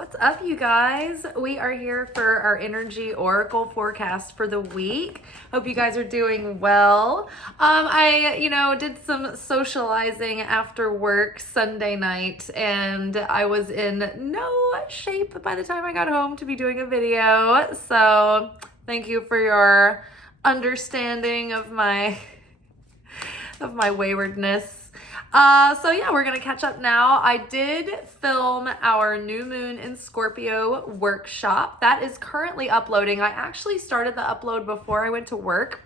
What's up, you guys? We are here for our energy oracle forecast for the week. Hope you guys are doing well. I did some socializing after work Sunday night, and I was in no shape by the time I got home to be doing a video. So thank you for your understanding of my waywardness. So yeah, we're gonna catch up now. I did film our new moon in Scorpio workshop. That is currently uploading. I actually started the upload before I went to work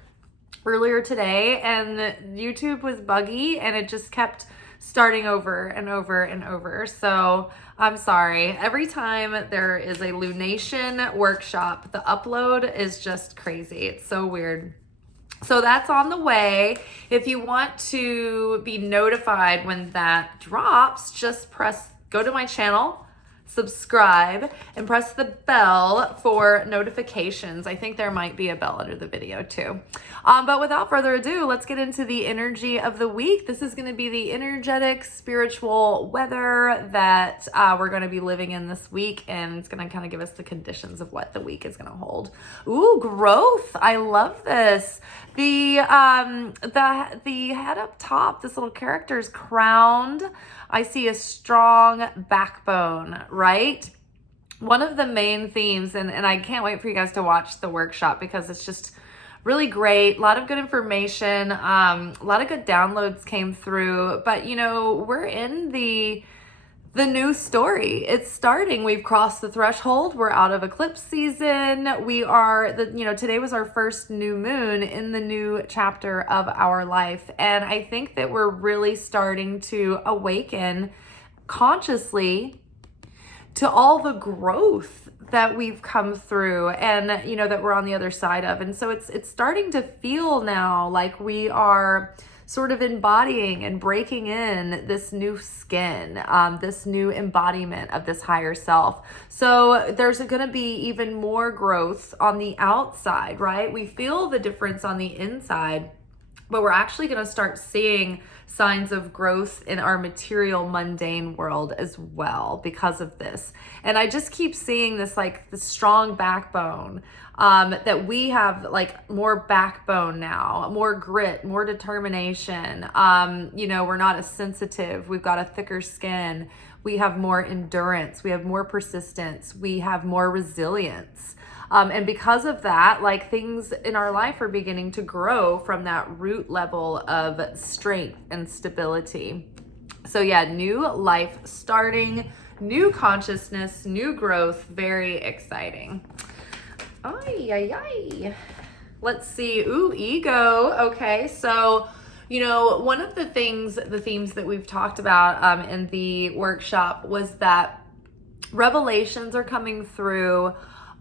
earlier today, and YouTube was buggy and it just kept starting over and over and over. So I'm sorry. Every time there is a lunation workshop, the upload is just crazy. It's so weird. So that's on the way. If you want to be notified when that drops, just go to my channel, subscribe, and press the bell for notifications. I think there might be a bell under the video too. But without further ado, let's get into the energy of the week. This is going to be the energetic, spiritual weather that we're going to be living in this week, and it's going to kind of give us the conditions of what the week is going to hold. Ooh, growth. I love this. The head up top, this little character is crowned. I see a strong backbone, right? One of the main themes, and I can't wait for you guys to watch the workshop because it's just really great. A lot of good information. A lot of good downloads came through, but we're in the new story. It's starting. We've crossed the threshold. We're out of eclipse season. Today was our first new moon in the new chapter of our life. And I think that we're really starting to awaken consciously to all the growth that we've come through and, that we're on the other side of. And so it's starting to feel now like we are sort of embodying and breaking in this new skin, this new embodiment of this higher self. So there's going to be even more growth on the outside, right? We feel the difference on the inside, but we're actually going to start seeing signs of growth in our material, mundane world as well because of this. And I just keep seeing this, like the strong backbone, that we have, like more backbone now, more grit, more determination. We're not as sensitive. We've got a thicker skin. We have more endurance. We have more persistence. We have more resilience. And because of that, like things in our life are beginning to grow from that root level of strength and stability. So yeah, new life starting, new consciousness, new growth, very exciting. Ay, ay, ay. Let's see. Ooh, ego. Okay. So, one of the themes that we've talked about in the workshop was that revelations are coming through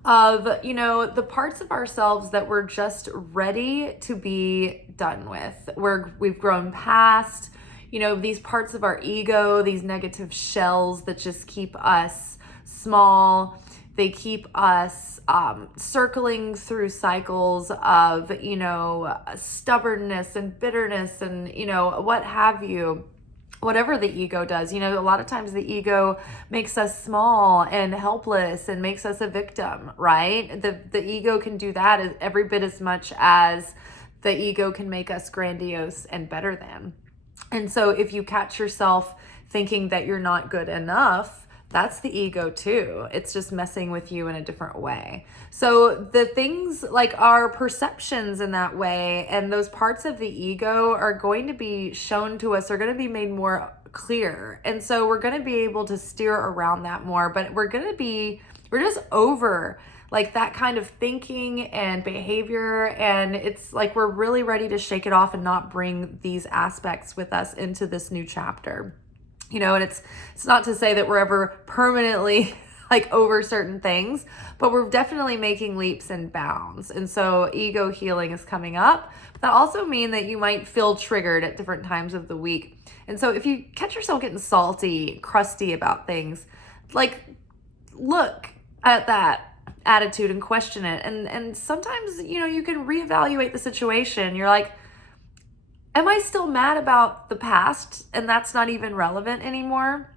of, the parts of ourselves that we're just ready to be done with, where we've grown past, these parts of our ego, these negative shells that just keep us small. They keep us circling through cycles of, stubbornness and bitterness and, what have you. Whatever the ego does, a lot of times the ego makes us small and helpless and makes us a victim, right? The ego can do that every bit as much as the ego can make us grandiose and better than. And so if you catch yourself thinking that you're not good enough, that's the ego too. It's just messing with you in a different way. So the things like our perceptions in that way and those parts of the ego are going to be shown to us, are going to be made more clear. And so we're going to be able to steer around that more, but we're just over like that kind of thinking and behavior. And it's like, we're really ready to shake it off and not bring these aspects with us into this new chapter. And it's not to say that we're ever permanently like over certain things, but we're definitely making leaps and bounds. And so ego healing is coming up. But that also means that you might feel triggered at different times of the week. And so if you catch yourself getting salty, crusty about things, like look at that attitude and question it. And sometimes, you can reevaluate the situation. You're like, am I still mad about the past and that's not even relevant anymore?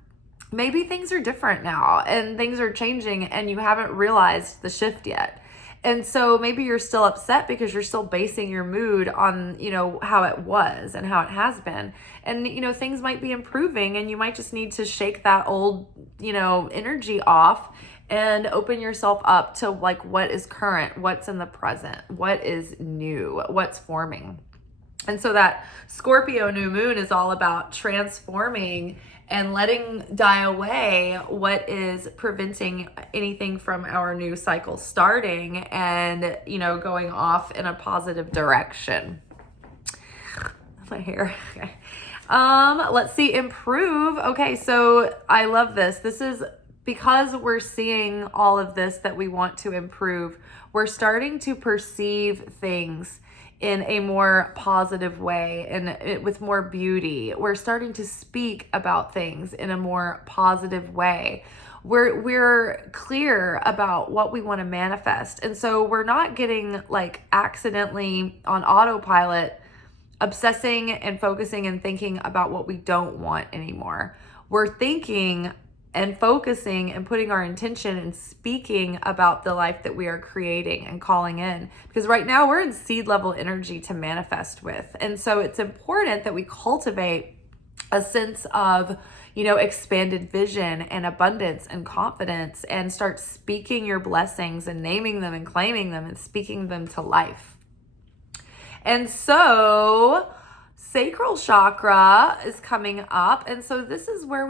maybe things are different now and things are changing and you haven't realized the shift yet. And so maybe you're still upset because you're still basing your mood on, how it was and how it has been. And, things might be improving and you might just need to shake that old, energy off and open yourself up to like what is current, what's in the present, what is new, what's forming. And so that Scorpio new moon is all about transforming and letting die away what is preventing anything from our new cycle starting and, going off in a positive direction. My hair. Okay. Let's see, improve. Okay, so I love this. This is because we're seeing all of this that we want to improve. We're starting to perceive things in a more positive way and with more beauty. We're starting to speak about things in a more positive way. We're clear about what we want to manifest. And so we're not getting like accidentally on autopilot, obsessing and focusing and thinking about what we don't want anymore. We're thinking and focusing and putting our intention and speaking about the life that we are creating and calling in. Because right now we're in seed level energy to manifest with. And so it's important that we cultivate a sense of, expanded vision and abundance and confidence and start speaking your blessings and naming them and claiming them and speaking them to life. And so sacral chakra is coming up. And so this is where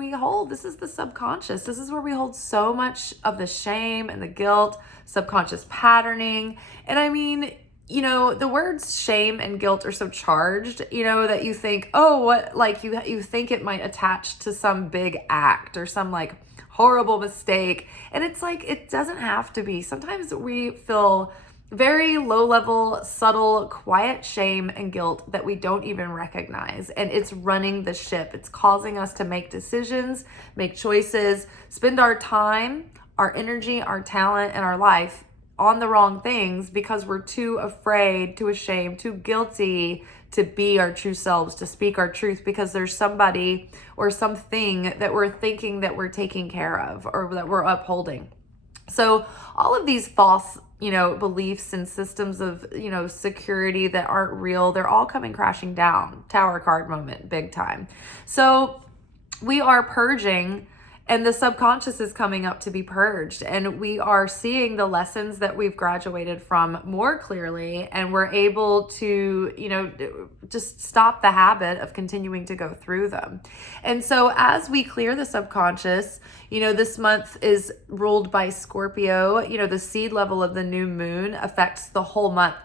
this is the subconscious. This is where we hold so much of the shame and the guilt, subconscious patterning. And I mean, the words shame and guilt are so charged, that you think, oh, what, like you think it might attach to some big act or some like horrible mistake. And it's like, it doesn't have to be. Sometimes we feel very low level, subtle, quiet shame and guilt that we don't even recognize. And it's running the ship. It's causing us to make decisions, make choices, spend our time, our energy, our talent, and our life on the wrong things because we're too afraid, too ashamed, too guilty to be our true selves, to speak our truth because there's somebody or something that we're thinking that we're taking care of or that we're upholding. So all of these false beliefs and systems of, security that aren't real, they're all coming crashing down. Tower card moment, big time. So we are purging and the subconscious is coming up to be purged and we are seeing the lessons that we've graduated from more clearly and we're able to, just stop the habit of continuing to go through them. And so as we clear the subconscious, this month is ruled by Scorpio, the seed level of the new moon affects the whole month.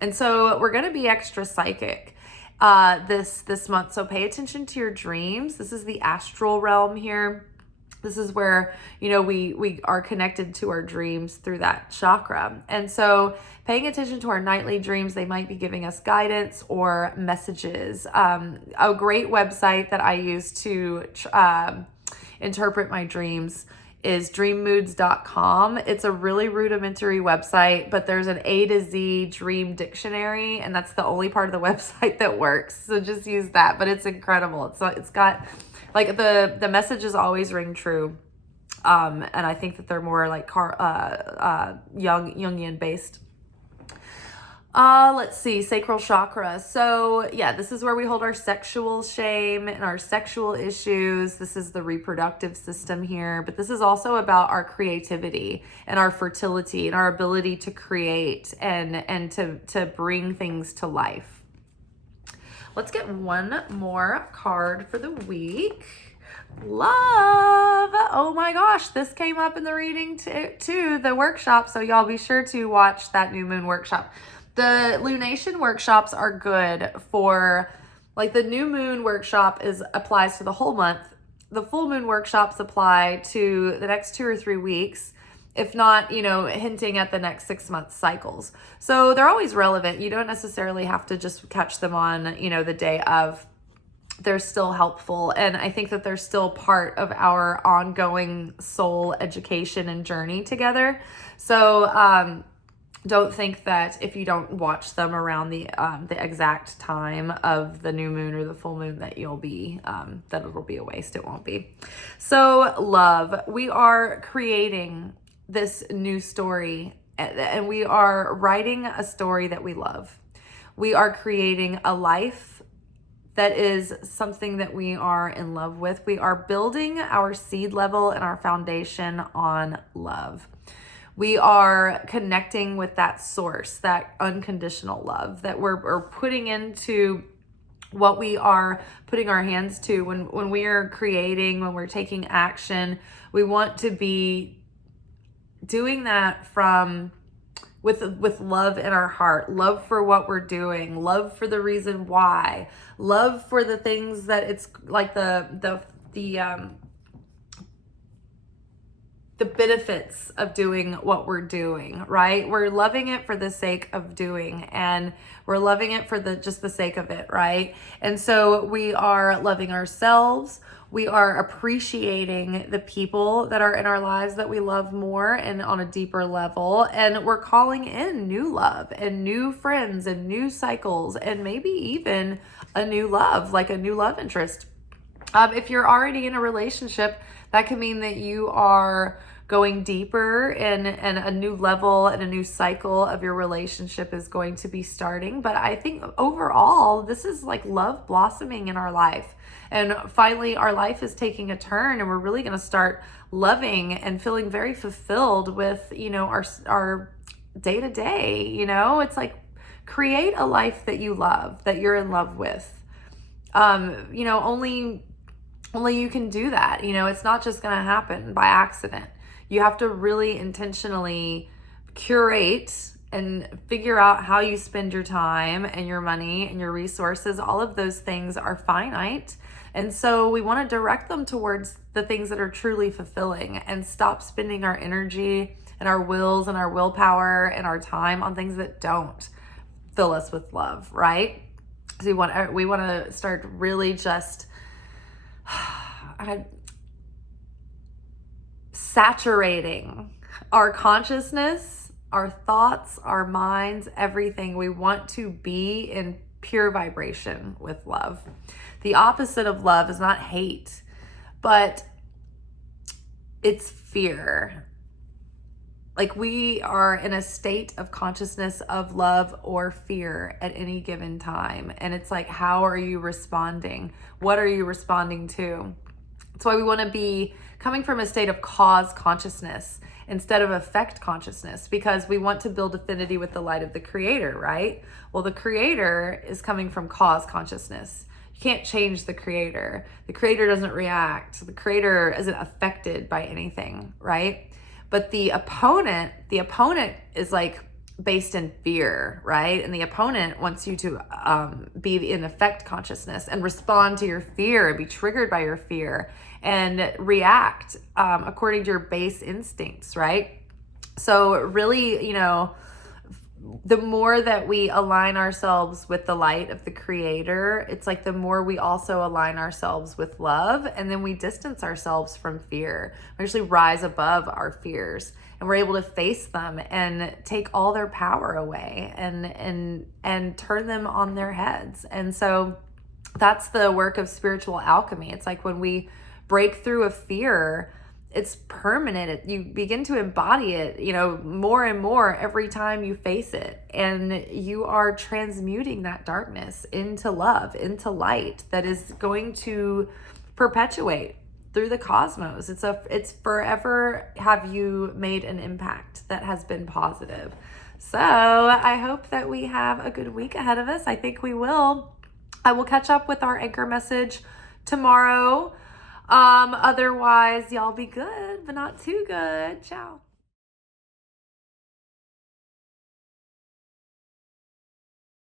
And so we're going to be extra psychic this month. So pay attention to your dreams. This is the astral realm here. This is where, we are connected to our dreams through that chakra. And so paying attention to our nightly dreams, they might be giving us guidance or messages. A great website that I use to interpret my dreams is dreammoods.com. It's a really rudimentary website, but there's an A to Z dream dictionary, and that's the only part of the website that works. So just use that, but it's incredible. It's got like the messages always ring true. And I think that they're more like Jungian based. Let's see, sacral chakra. So yeah, this is where we hold our sexual shame and our sexual issues. This is the reproductive system here, but this is also about our creativity and our fertility and our ability to create and to bring things to life. Let's get one more card for the week. Love. Oh my gosh, this came up in the reading too, the workshop. So y'all be sure to watch that new moon workshop. The lunation workshops are good for, like, the new moon workshop applies to the whole month. The full moon workshops apply to the next 2 or 3 weeks, if not, hinting at the next 6 month cycles. So they're always relevant. You don't necessarily have to just catch them on, the day of. They're still helpful. And I think that they're still part of our ongoing soul education and journey together. So, don't think that if you don't watch them around the exact time of the new moon or the full moon that you'll be that it'll be a waste. It won't be. So love, we are creating this new story, and we are writing a story that we love. We are creating a life that is something that we are in love with. We are building our seed level and our foundation on love. We are connecting with that source, that unconditional love that we're putting into what we are putting our hands to. When we are creating, when we're taking action, we want to be doing that from with love in our heart, love for what we're doing, love for the reason why, love for the things that it's like the benefits of doing what we're doing, right? We're loving it for the sake of doing, and we're loving it for just the sake of it, right? And so we are loving ourselves. We are appreciating the people that are in our lives that we love more and on a deeper level. And we're calling in new love and new friends and new cycles and maybe even a new love, like a new love interest. If you're already in a relationship, that can mean that you are going deeper and a new level and a new cycle of your relationship is going to be starting. But I think overall, this is like love blossoming in our life. And finally, our life is taking a turn, and we're really going to start loving and feeling very fulfilled with, our day to day. It's like create a life that you love, that you're in love with. Only you can do that. It's not just going to happen by accident. You have to really intentionally curate and figure out how you spend your time and your money and your resources. All of those things are finite. And so we want to direct them towards the things that are truly fulfilling and stop spending our energy and our wills and our willpower and our time on things that don't fill us with love, right? So we want to start really just saturating our consciousness, our thoughts, our minds, everything. We want to be in pure vibration with love. The opposite of love is not hate, but it's fear. Like we are in a state of consciousness of love or fear at any given time. And it's like, how are you responding? What are you responding to? That's why we want to be coming from a state of cause consciousness instead of effect consciousness, because we want to build affinity with the light of the creator, right? Well, the creator is coming from cause consciousness. You can't change the creator. The creator doesn't react. The creator isn't affected by anything, right? But the opponent is like based in fear, right? And the opponent wants you to be in effect consciousness and respond to your fear and be triggered by your fear and react according to your base instincts, right? So really, the more that we align ourselves with the light of the creator, it's like the more we also align ourselves with love, and then we distance ourselves from fear. We actually rise above our fears, and we're able to face them and take all their power away and turn them on their heads. And so that's the work of spiritual alchemy. It's like when we break through a fear, it's permanent. You begin to embody it, more and more every time you face it. And you are transmuting that darkness into love, into light that is going to perpetuate through the cosmos. It's forever have you made an impact that has been positive. So I hope that we have a good week ahead of us. I think we will. I will catch up with our anchor message tomorrow. Otherwise, y'all be good, but not too good. Ciao.